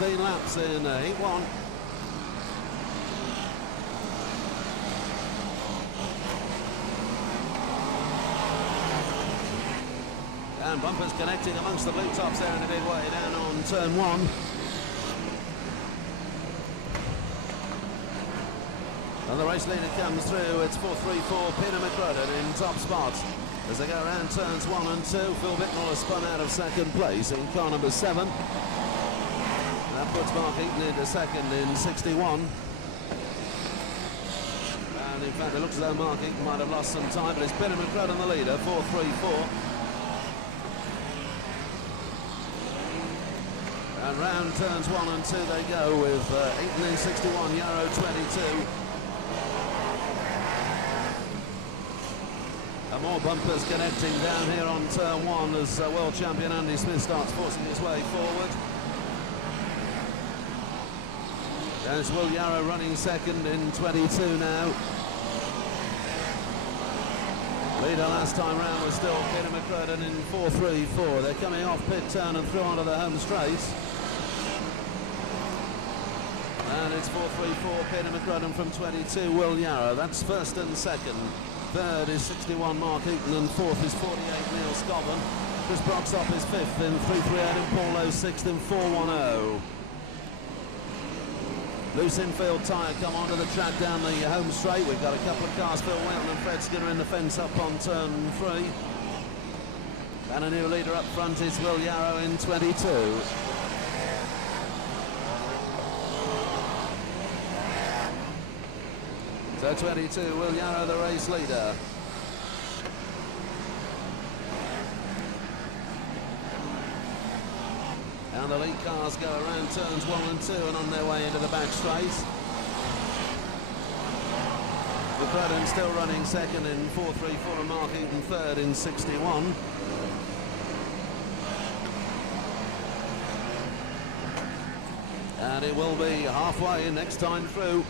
16 laps in heat 1. And bumpers connecting amongst the blue tops there in a big way down on turn 1. And the race leader comes through. It's 434 Peter McCrudden in top spot as they go around turns 1 and 2. Phil Bicknell has spun out of second place in car number 7. That puts Mark Eaton into second in 61. And in fact, it looks as though Mark Eaton might have lost some time, but it's Peter McCrudden the leader, 434. And round turns 1 and 2 they go with Eaton in 61, Yarrow 22. And more bumpers connecting down here on turn 1 as world champion Andy Smith starts forcing his way forward. There's Will Yarrow running second in 22 now. Leader last time round was still Peter McCrudden in 434. They're coming off pit turn and through onto the home straight. And it's 434 Peter McCrudden from 22, Will Yarrow. That's first and second. Third is 61 Mark Eaton and fourth is 48 Neil Scotland. Chris Broxop is fifth in 338 and Paul Lowe sixth in 410. Loose infield tyre come onto the track down the home straight. We've got a couple of cars, Phil Whelan and Fred Skinner in the fence up on turn 3. And a new leader up front is Will Yarrow in 22. So 22, Will Yarrow the race leader. And the lead cars go around turns 1 and 2 and on their way into the back straight. McCrudden still running second in 434 and Mark Eaton third in 61. And it will be halfway next time through.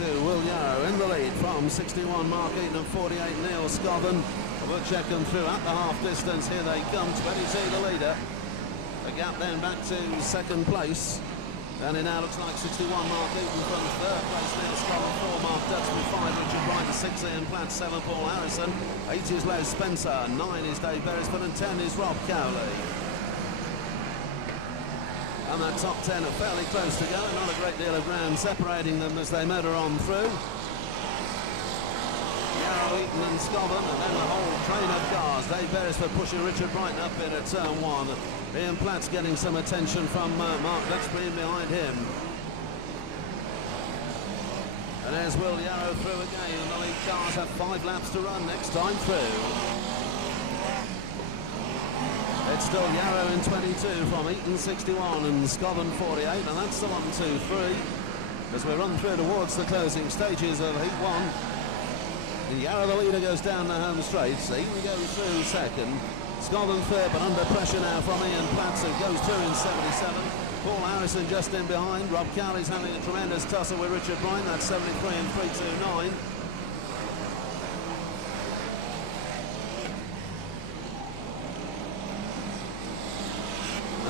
Will Yarrow in the lead from 61 Mark Eaton and 48 Neil Scotland. We'll check them through at the half distance. Here they come, 22 the leader. A gap then back to second place. And it now looks like 61 Mark Eaton from third place, Neil Scotland 4, Mark Duxbury 5, Richard Wright 6, Ian Platt 7, Paul Harrison 8 is Les Spencer, 9 is Dave Beresford and 10 is Rob Cowley. And that top 10 are fairly close together, not a great deal of ground separating them as they motor on through. Yarrow, Eaton and Scotland, and then the whole train of cars. Dave Beresford pushing Richard Brighton up in at turn 1. Ian Platt's getting some attention from Mark Duxbury in behind him. And there's Will Yarrow through again, and the lead cars have 5 laps to run next time through. It's still Yarrow in 22 from Eaton 61 and Scotland 48, and that's the 1, 2, 3 as we run through towards the closing stages of heat 1. And Yarrow the leader goes down the home straight, Eaton goes through second, Scotland third, but under pressure now from Ian Platt, who goes through in 77. Paul Harrison just in behind. Rob Cowley's having a tremendous tussle with Richard Brighton, that's 73 and 329.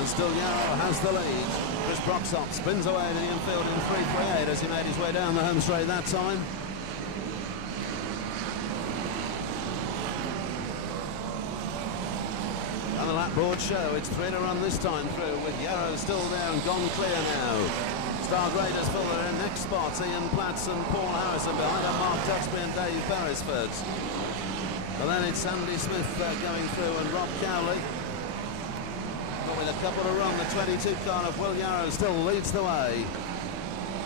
And still Yarrow has the lead. Chris Broxop spins away to the infield in 338 as he made his way down the home straight that time. And the lap board show, it's 3 to run this time through with Yarrow still there and gone clear now. Star Graders Fuller in next spot, Ian Platts and Paul Harrison behind him, Mark Duxbury and Dave Beresford. But then it's Andy Smith going through and Rob Cowley. With a couple to run, the 22 car of Will Yarrow still leads the way.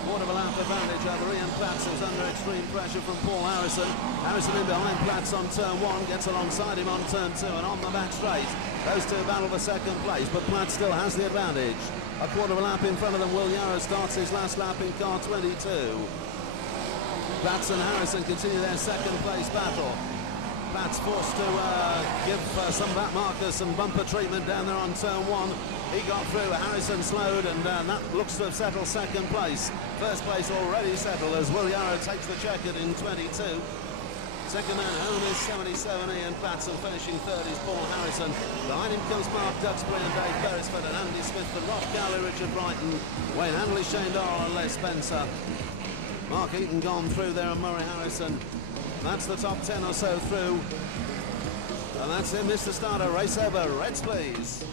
Quarter of a lap advantage over Ian Platts, who's under extreme pressure from Paul Harrison. Harrison in behind Platts on turn 1, gets alongside him on turn 2 and on the back straight. Those two battle for second place, but Platts still has the advantage. A quarter of a lap in front of them, Will Yarrow starts his last lap in car 22. Platts and Harrison continue their second place battle. Platts forced to give some back markers some bumper treatment down there on turn 1. He got through, Harrison slowed, and that looks to have settled second place. First place already settled as Will Yarrow takes the checkered in 22. Second man home is 77, Ian Platson. Finishing third is Paul Harrison. Behind him comes Mark Duxbury and Dave Beresford and Andy Smith for Ross Galley, Richard Brighton, Wayne Handley, Shane Dorrell and Les Spencer. Mark Eaton gone through there and Murray Harrison. That's the top 10 or so through. And that's it, Mr. Starter. Race over. Reds, please.